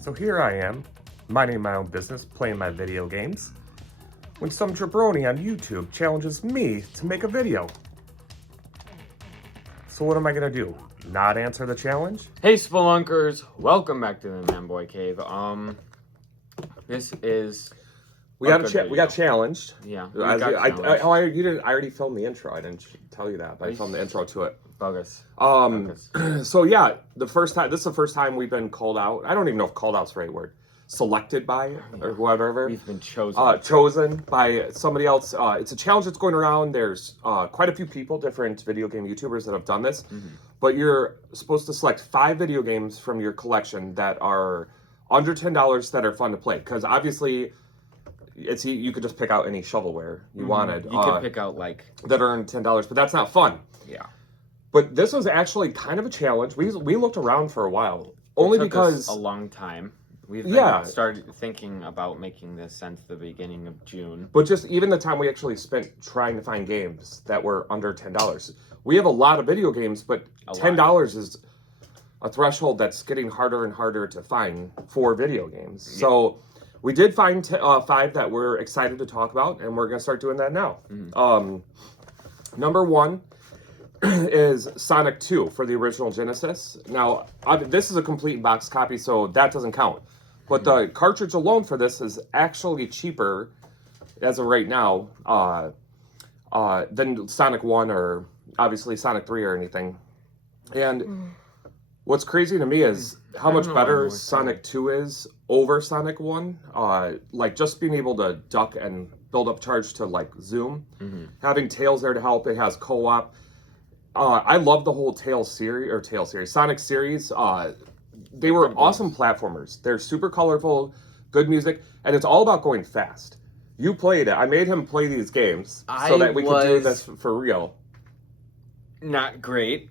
So here I am, minding my own business, playing my video games, when some jabroni on YouTube challenges me to make a video. So what am I gonna do? Not answer the challenge? Hey Spelunkers, welcome back to the Manboy Cave. This is We got challenged. yeah. I already filmed the intro. I didn't tell you that, but I filmed the intro to it. Bogus. So yeah, this is the first time we've been called out. I don't even know if called out's the right word. Selected by or whatever. We've been chosen. Chosen by somebody else. It's a challenge that's going around. There's quite a few people, different video game YouTubers that have done this. Mm-hmm. But you're supposed to select 5 video games from your collection that are under $10 that are fun to play. Because obviously, you could just pick out any shovelware you wanted. You could pick out that earn $10, but that's not fun. Yeah. But this was actually kind of a challenge. We looked around for a while, only because a long time. We've started thinking about making this since the beginning of June. But just even the time we actually spent trying to find games that were under $10. We have a lot of video games, but $10 is a threshold that's getting harder and harder to find for video games. Yeah. So we did find 5 that we're excited to talk about, and we're going to start doing that now. Mm-hmm. Number 1 is Sonic 2 for the original Genesis. Now, this is a complete box copy, so that doesn't count. But the cartridge alone for this is actually cheaper, as of right now, than Sonic 1 or obviously Sonic 3 or anything. And what's crazy to me is how much better Sonic 2 is over Sonic 1. Like just being able to duck and build up charge to like zoom. Mm-hmm. Having Tails there to help. It has co-op. I love the whole Sonic series. They were awesome platformers. They're super colorful, good music, and it's all about going fast. You played it. I made him play these games so that we could do this for real. Not great,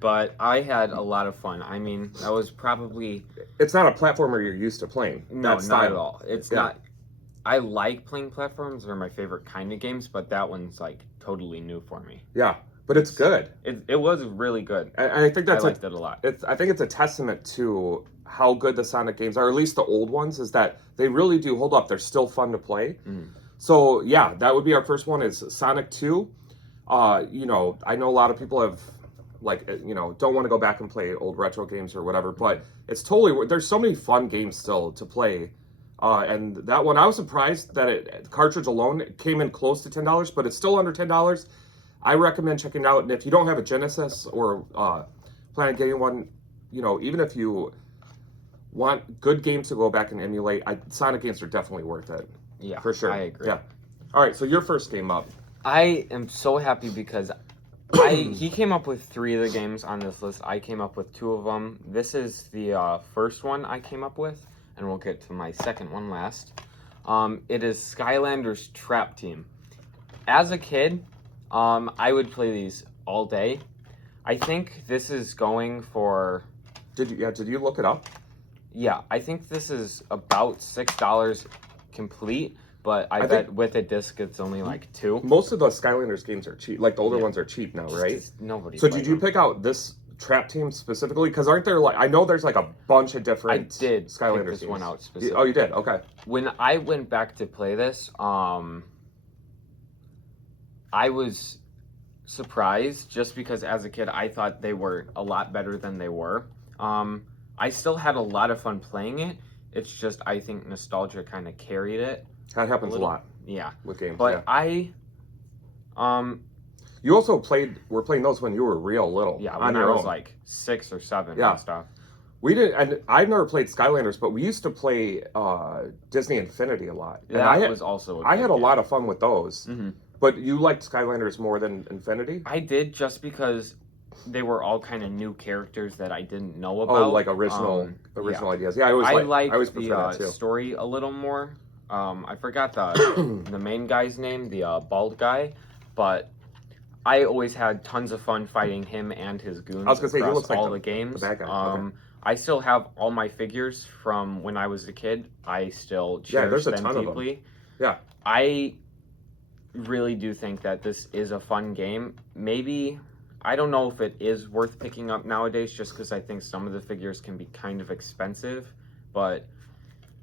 but I had a lot of fun. I mean, that was probably... It's not a platformer you're used to playing. No, not at all. It's not... I like playing platforms. They're my favorite kind of games, but that one's like totally new for me. Yeah. But it's good. It was really good. And I think I liked it a lot. I think it's a testament to how good the Sonic games are, or at least the old ones, is that they really do hold up. They're still fun to play. Mm. So yeah, that would be our first one is Sonic 2. I know a lot of people have don't want to go back and play old retro games or whatever, but it's totally, there's so many fun games still to play. And that one, I was surprised that the cartridge alone came in close to $10, but it's still under $10. I recommend checking it out, and if you don't have a Genesis or plan on getting one, even if you want good games to go back and emulate, Sonic games are definitely worth it. Yeah, for sure. I agree. Yeah. All right, so your first game up. I am so happy because he came up with 3 of the games on this list. I came up with 2 of them. This is the first one I came up with, and we'll get to my second one last. It is Skylanders Trap Team. As a kid, I would play these all day. I think this is going for... Did you look it up? Yeah, I think this is about $6 complete, but I bet with a disc it's only like $2. Most of the Skylanders games are cheap. Like the older ones are cheap now, right? Nobody. So did you pick out this Trap Team specifically? Because aren't there I know there's like a bunch of different I did Skylanders pick this games. one out specifically. Oh, you did? Okay. When I went back to play this, I was surprised just because as a kid I thought they were a lot better than they were. I still had a lot of fun playing it. It's just I think nostalgia kind of carried it. That happens a lot. Yeah. With games. But yeah. You also were playing those when you were real little. Yeah, when I was like 6 or 7 and stuff. We didn't, and I've never played Skylanders, but we used to play Disney Infinity a lot. And that was also I had a lot of fun with those. Mm-hmm. But you liked Skylanders more than Infinity? I did, just because they were all kind of new characters that I didn't know about. Oh, like original ideas. Yeah, I always prefer that too. Story a little more. I forgot the main guy's name, the bald guy, but I always had tons of fun fighting him and his goons. I was gonna say, he looks like the games. The bad guy. Okay. I still have all my figures from when I was a kid. I still cherish them deeply. Yeah. I really do think that this is a fun game. Maybe I don't know if it is worth picking up nowadays, just because I think some of the figures can be kind of expensive. But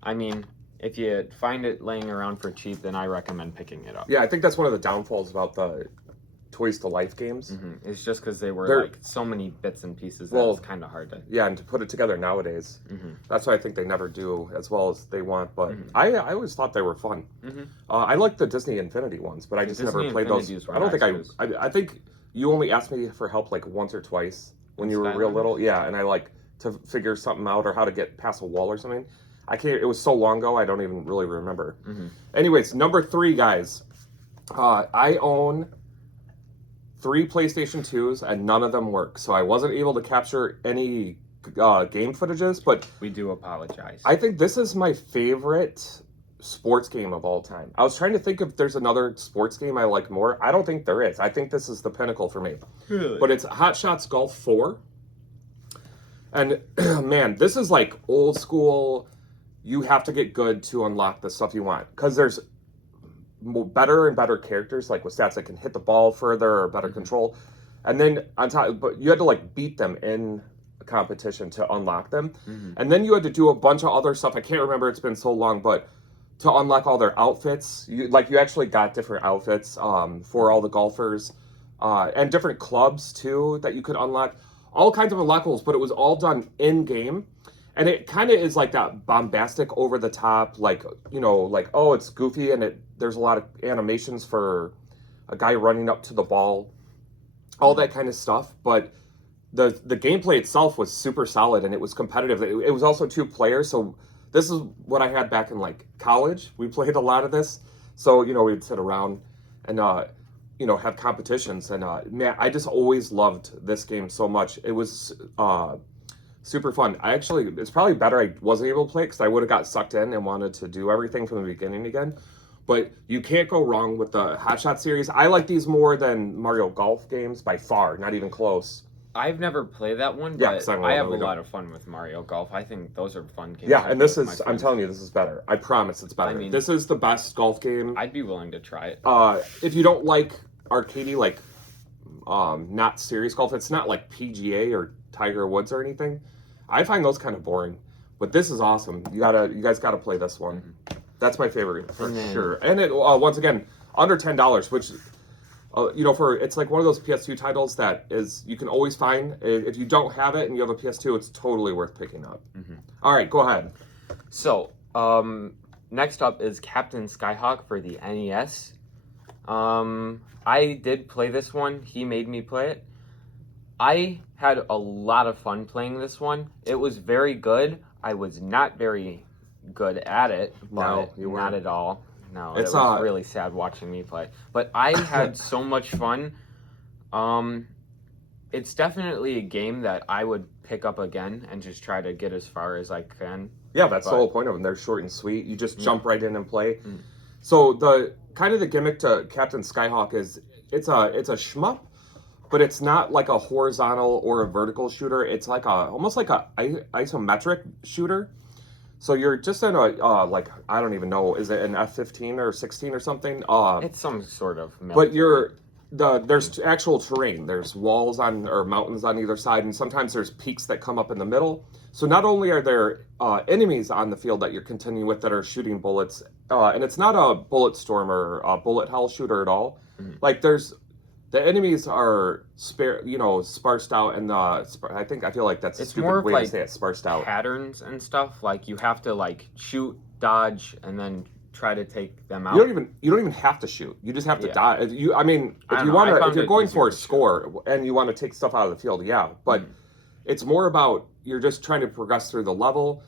I mean, if you find it laying around for cheap, then I recommend picking it up. Yeah, I think that's one of the downfalls about the Toys to Life games. It's just because they're like so many bits and pieces that it's kind of hard to. Yeah, and to put it together nowadays, that's why I think they never do as well as they want. But I always thought they were fun. I like the Disney Infinity ones, but I just never played those. I don't think I think you only asked me for help like once or twice when you were real little. Yeah, and I like to figure something out or how to get past a wall or something. I can't. It was so long ago, I don't even really remember. Anyways, number 3, guys. I own 3 PlayStation 2s, and none of them work. So I wasn't able to capture any game footages, but we do apologize. I think this is my favorite sports game of all time. I was trying to think if there's another sports game I like more. I don't think there is. I think this is the pinnacle for me. Really? But it's Hot Shots Golf 4. And man, this is like old school. You have to get good to unlock the stuff you want. Because there's better and better characters, like with stats that can hit the ball further or better control. And then on top, but you had to like beat them in a competition to unlock them. And then you had to do a bunch of other stuff. I can't remember, it's been so long, but to unlock all their outfits, you actually got different outfits for all the golfers and different clubs too that you could unlock. All kinds of unlockables, but it was all done in game. And it kind of is like that bombastic, over the top, like, you know, like, oh, it's goofy, and there's a lot of animations for a guy running up to the ball, all that kind of stuff. But the gameplay itself was super solid, and it was competitive. It was also 2 players, so this is what I had back in like college. We played a lot of this, so you know, we'd sit around and you know, have competitions. And man, I just always loved this game so much. It was super fun. It's probably better I wasn't able to play it, because I would have got sucked in and wanted to do everything from the beginning again. But you can't go wrong with the Hot Shot series. I like these more than Mario Golf games by far, not even close. I've never played that one, but I have a lot of fun with Mario Golf. I think those are fun games. Yeah, and this is, I'm telling you, this is better. I promise it's better. I mean, this is the best golf game. I'd be willing to try it. If you don't like arcadey, like not serious golf, it's not like PGA or Tiger Woods or anything. I find those kind of boring, but this is awesome. You guys gotta play this one. That's my favorite for sure. And it once again under $10, which you know, it's like one of those PS2 titles that is you can always find. If you don't have it and you have a PS2, it's totally worth picking up. All right, go ahead. So next up is Captain Skyhawk for the NES. I did play this one. He made me play it. I had a lot of fun playing this one. It was very good. I was not very good at it, but not at all. No, it was really sad watching me play. But I had so much fun. It's definitely a game that I would pick up again and just try to get as far as I can. Yeah, that's the whole point of them. They're short and sweet. You just jump right in and play. So the gimmick to Captain Skyhawk is it's a shmup, but it's not like a horizontal or a vertical shooter. It's like almost like a isometric shooter. So you're just in a like, I don't even know, is it an F-15 or 16 or something? It's some sort of military. But there's actual terrain. There's walls or mountains on either side, and sometimes there's peaks that come up in the middle. So not only are there enemies on the field that you're continuing with that are shooting bullets, and it's not a bullet storm or a bullet hell shooter at all. Like the enemies are sparsed out, and I feel like that's a stupid way to say it, sparsed out. Patterns and stuff. Like you have to like shoot, dodge, and then try to take them out. You don't even have to shoot. You just have to dodge. If you're going for a score and you want to take stuff out of the field, but it's more about you're just trying to progress through the level.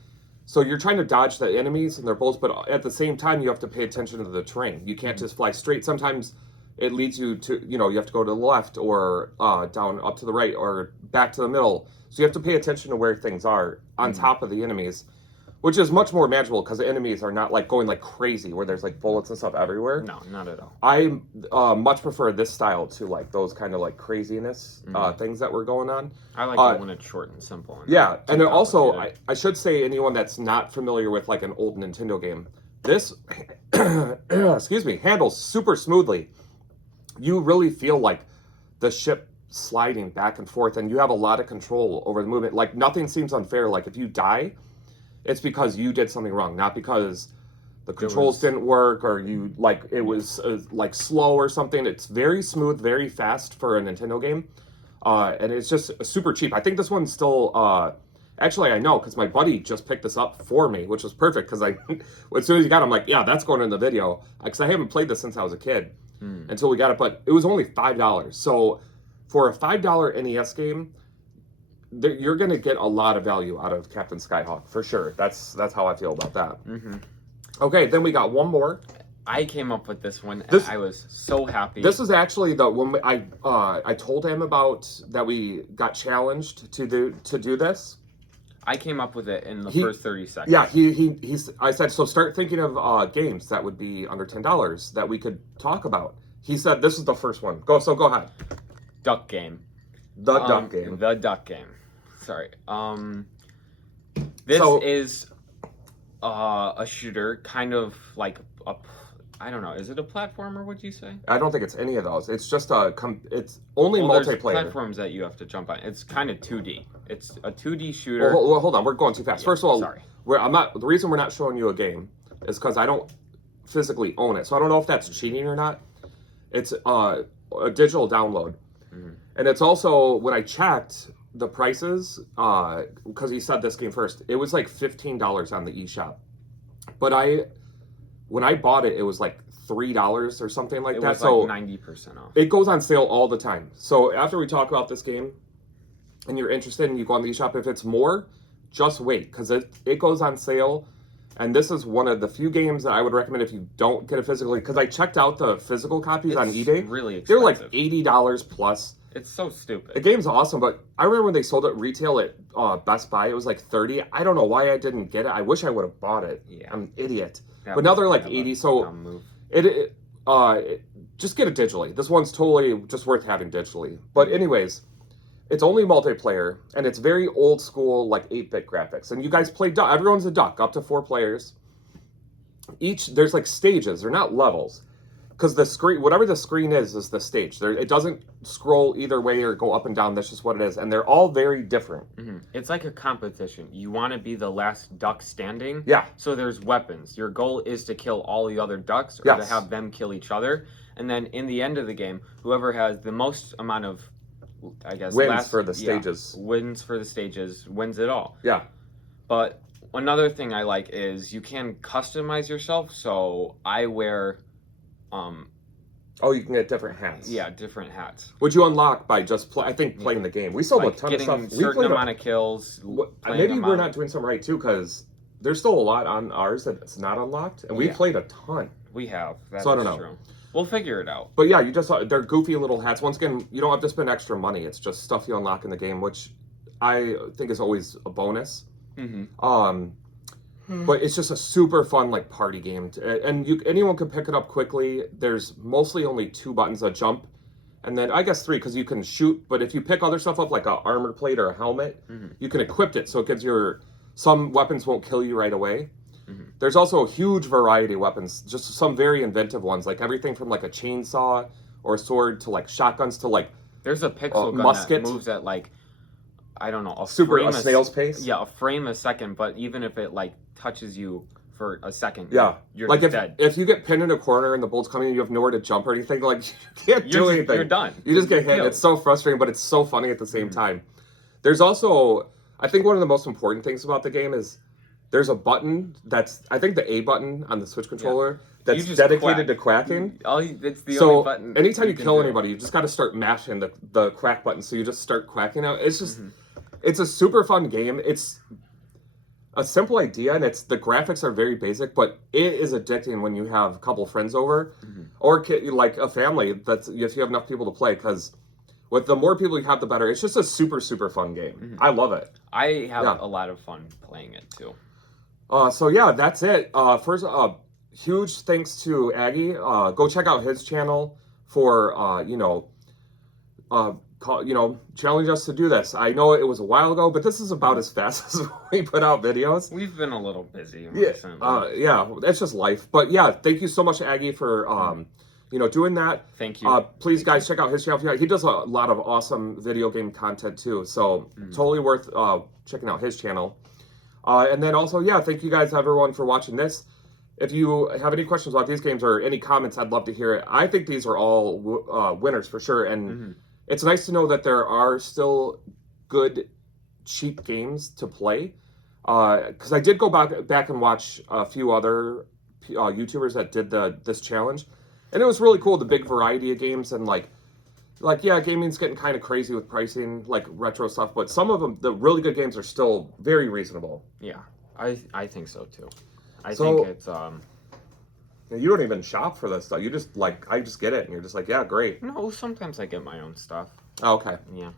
So you're trying to dodge the enemies and their bullets, but at the same time you have to pay attention to the terrain. You can't just fly straight. Sometimes it leads you to, you have to go to the left or down up to the right or back to the middle. So you have to pay attention to where things are on top of the enemies, which is much more manageable because the enemies are not like going like crazy where there's like bullets and stuff everywhere. No, not at all. I much prefer this style to like those kind of like craziness things that were going on. I like it when it's short and simple. And and then also I should say anyone that's not familiar with like an old Nintendo game, this handles super smoothly. You really feel like the ship sliding back and forth, and you have a lot of control over the movement. Like, nothing seems unfair. Like, if you die, it's because you did something wrong, not because the controls didn't work or you, like, it was, like, slow or something. It's very smooth, very fast for a Nintendo game, and it's just super cheap. I think this one's still, actually, I know, because my buddy just picked this up for me, which was perfect, because as soon as he got it, I'm like, yeah, that's going in the video, because I haven't played this since I was a kid, until we got it, but it was only $5, so for a $5 NES game, you're going to get a lot of value out of Captain Skyhawk, for sure. That's how I feel about that. Okay, then we got one more. I came up with this one, and I was so happy. This is actually the one I told him about, that we got challenged to do this. I came up with it in the first 30 seconds. Yeah, I said, so start thinking of games that would be under $10 that we could talk about. He said, this is the first one. Go ahead. Duck Game. The Duck Game. The Duck Game. Sorry. This is a shooter, kind of like I don't know. Is it a platformer, would you say? I don't think it's any of those. It's just it's only multiplayer. There's platforms that you have to jump on. It's kind of 2D. It's a 2D shooter. Well, hold on. We're going too fast. Yeah, First of all, sorry. The reason we're not showing you a game is because I don't physically own it. So I don't know if that's cheating or not. It's a digital download. And it's also, when I checked the prices, because he said this game first, it was like $15 on the eShop. But when I bought it, it was like $3 or something like that. It was so like 90% off. It goes on sale all the time. So after we talk about this game and you're interested and you go on the eShop, if it's more, just wait, because it goes on sale. And this is one of the few games that I would recommend if you don't get it physically, because I checked out the physical copies on eBay. Really expensive. They're like $80 plus. It's so stupid. The game's awesome, but I remember when they sold it retail at Best Buy, it was like $30. I don't know why I didn't get it. I wish I would have bought it. Yeah. I'm an idiot. But now they're like 80, so just get it digitally. This one's totally just worth having digitally. But anyways, it's only multiplayer, and it's very old school, like 8-bit graphics. And you guys play duck. Everyone's a duck, up to 4 players. There's like stages. They're not levels. Because the screen, whatever the screen is the stage. It doesn't scroll either way or go up and down. That's just what it is. And they're all very different. It's like a competition. You want to be the last duck standing. Yeah. So there's weapons. Your goal is to kill all the other ducks, or to have them kill each other. And then in the end of the game, whoever has the most amount of, I guess, wins for the stages. Wins for the stages, wins it all. Yeah. But another thing I like is you can customize yourself. So I wear... you can get different hats. Yeah, different hats. Which you unlock by just playing the game. We sold a ton of stuff. Getting a certain amount of kills. Maybe we're not doing something right too, because there's still a lot on ours that's not unlocked, and we played a ton. We have. So I don't know. True. We'll figure it out. But yeah, they're goofy little hats. Once again, you don't have to spend extra money. It's just stuff you unlock in the game, which I think is always a bonus. But it's just a super fun, like, party game. And anyone can pick it up quickly. There's mostly only 2 buttons, a jump, and then I guess 3, because you can shoot. But if you pick other stuff up, like a armor plate or a helmet, you can equip it. So it gives some weapons won't kill you right away. There's also a huge variety of weapons, just some very inventive ones, like everything from like a chainsaw or a sword to like shotguns to like there's a pixel gun musket. That moves at like, I don't know, a snail's pace. Yeah, a frame a second. But even if it like touches you for a second, you're like dead. If you get pinned in a corner and the bull's coming and you have nowhere to jump or anything, like you can't do anything. You're done. You just get hit. It's so frustrating, but it's so funny at the same time. There's also, I think one of the most important things about the game is there's a button that's, I think the A button on the Switch controller that's dedicated to quacking. It's the only button. Anytime you kill anybody, you just got to start mashing the crack button. So you just start quacking out. It's just, it's a super fun game. It's a simple idea, and the graphics are very basic, but it is addicting when you have a couple friends over, or like a family. If you have enough people to play, because with the more people you have, the better. It's just a super, super fun game. I love it. I have a lot of fun playing it too. So yeah, that's it. First, huge thanks to Aggie. Go check out his channel for challenge us to do this. I know it was a while ago, but this is about as fast as we put out videos. We've been a little busy recently. Yeah, it's just life. But yeah, thank you so much, Aggie, for doing that. Thank you. Please, guys, check out his channel. He does a lot of awesome video game content too, so totally worth checking out his channel. And then also, thank you guys, everyone, for watching this. If you have any questions about these games or any comments, I'd love to hear it. I think these are all winners for sure, and it's nice to know that there are still good, cheap games to play. Because I did go back and watch a few other YouTubers that did this challenge, and it was really cool. The big variety of games and gaming's getting kind of crazy with pricing, like retro stuff. But some of them, the really good games, are still very reasonable. Yeah, I think so too. I think it's You don't even shop for this stuff. You just I just get it, and you're just like, yeah, great. No, sometimes I get my own stuff. Oh, okay. Yeah.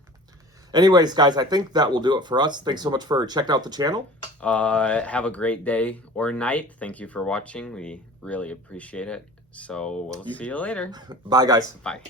Anyways, guys, I think that will do it for us. Thanks so much for checking out the channel. Have a great day or night. Thank you for watching. We really appreciate it. So we'll see you later. Bye, guys. Bye.